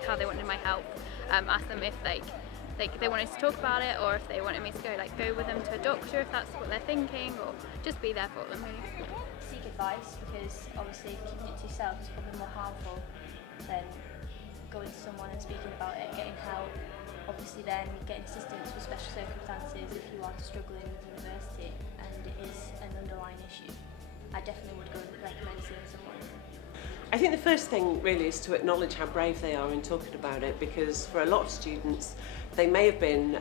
like how they wanted my help, ask them if they wanted to talk about it, or if they wanted me to go with them to a doctor if that's what they're thinking, or just be there for them really. Seek advice, because obviously keeping it to yourself is probably more harmful than going to someone and speaking about it, getting help. Obviously then getting assistance for special circumstances if you are struggling with university and it is an underlying issue. I definitely would go and recommend seeing someone. I think the first thing really is to acknowledge how brave they are in talking about it, because for a lot of students they may have been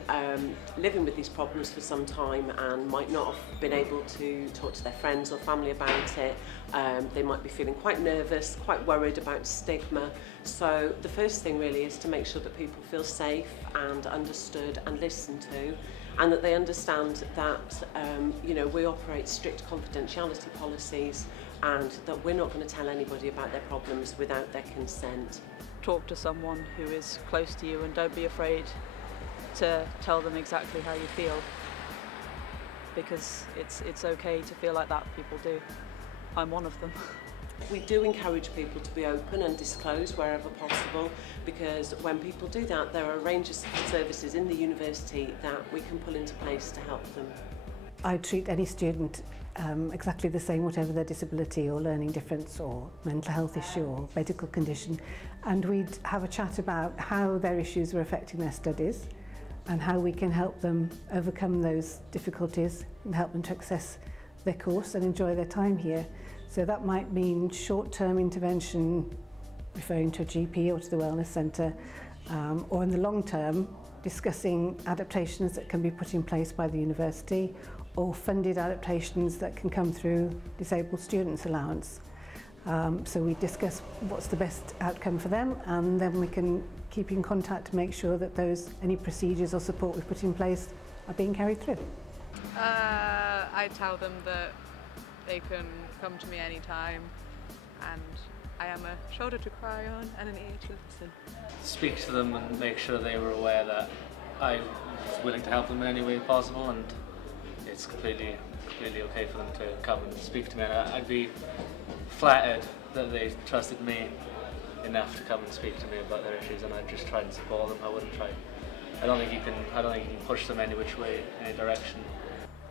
living with these problems for some time and might not have been able to talk to their friends or family about it. They might be feeling quite nervous, quite worried about stigma. So the first thing really is to make sure that people feel safe and understood and listened to, and that they understand that you know, we operate strict confidentiality policies and that we're not going to tell anybody about their problems without their consent. Talk to someone who is close to you and don't be afraid to tell them exactly how you feel, because it's okay to feel like that. People do. I'm one of them. We do encourage people to be open and disclose wherever possible, because when people do that, there are a range of services in the university that we can pull into place to help them. I treat any student exactly the same, whatever their disability or learning difference or mental health issue or medical condition, and we'd have a chat about how their issues are affecting their studies and how we can help them overcome those difficulties and help them to access their course and enjoy their time here. So that might mean short-term intervention, referring to a GP or to the wellness centre, or in the long term, discussing adaptations that can be put in place by the university or funded adaptations that can come through disabled students allowance. So we discuss what's the best outcome for them, and then we can keep in contact to make sure that any procedures or support we put in place are being carried through. I tell them that they can come to me anytime, and I am a shoulder to cry on and an ear to listen. Speak to them and make sure they were aware that I was willing to help them in any way possible, and it's completely okay for them to come and speak to me. And I'd be flattered that they trusted me enough to come and speak to me about their issues, and I'd just try and support them. I wouldn't try. I don't think you can push them any which way, any direction.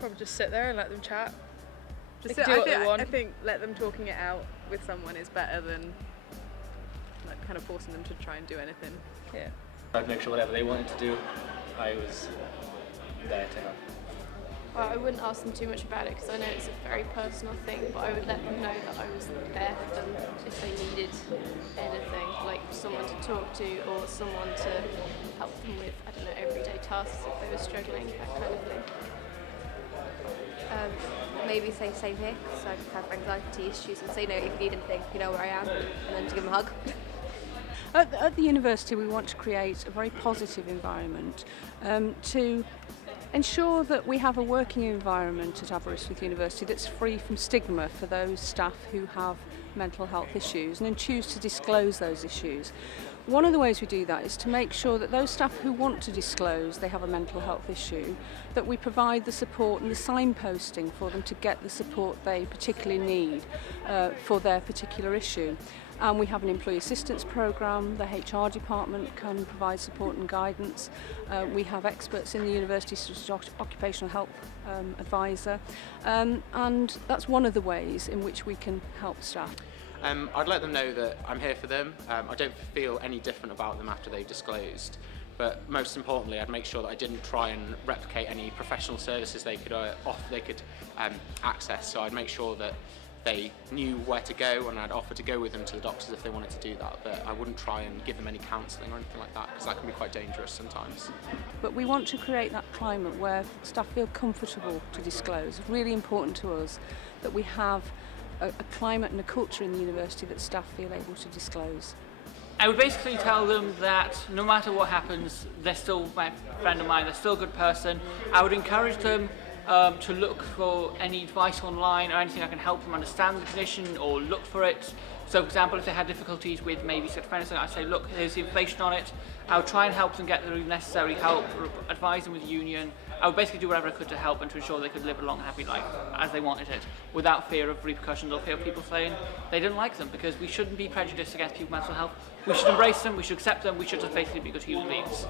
Probably just sit there and let them chat. Just do what they want. I think let them talking it out with someone is better than like kind of forcing them to try and do anything. Yeah. I'd make sure whatever they wanted to do, I was there to help. Well, I wouldn't ask them too much about it because I know it's a very personal thing, but I would let them know that I was there for them if they needed anything, like someone to talk to or someone to help them with, I don't know, everyday tasks if they were struggling, that kind of thing. Maybe say same here, because I have anxiety issues, and say, no, if you need anything, you know where I am, and then to give them a hug. At the university we want to create a very positive environment to ensure that we have a working environment at Aberystwyth University that's free from stigma for those staff who have mental health issues and then choose to disclose those issues. One of the ways we do that is to make sure that those staff who want to disclose they have a mental health issue, that we provide the support and the signposting for them to get the support they particularly need for their particular issue. And we have an employee assistance programme. The HR department can provide support and guidance. We have experts in the university, such as occupational health advisor, and that's one of the ways in which we can help staff. I'd let them know that I'm here for them. I don't feel any different about them after they've disclosed. But most importantly, I'd make sure that I didn't try and replicate any professional services they could access. So I'd make sure that they knew where to go, and I'd offer to go with them to the doctors if they wanted to do that. But I wouldn't try and give them any counselling or anything like that, because that can be quite dangerous sometimes. But we want to create that climate where staff feel comfortable to disclose. It's really important to us that we have a climate and a culture in the university that staff feel able to disclose. I would basically tell them that no matter what happens, they're still my friend of mine, they're still a good person. I would encourage them to look for any advice online or anything that can help them understand the condition or look for it So for example, if they had difficulties with maybe schizophrenia, I'd say, look, here's the information on it. I would try and help them get the necessary help, advise them with the union. I would basically do whatever I could to help and to ensure they could live a long, happy life as they wanted it, without fear of repercussions or fear of people saying they didn't like them, because we shouldn't be prejudiced against people's mental health. We should embrace them, we should accept them, we should just basically be good human beings.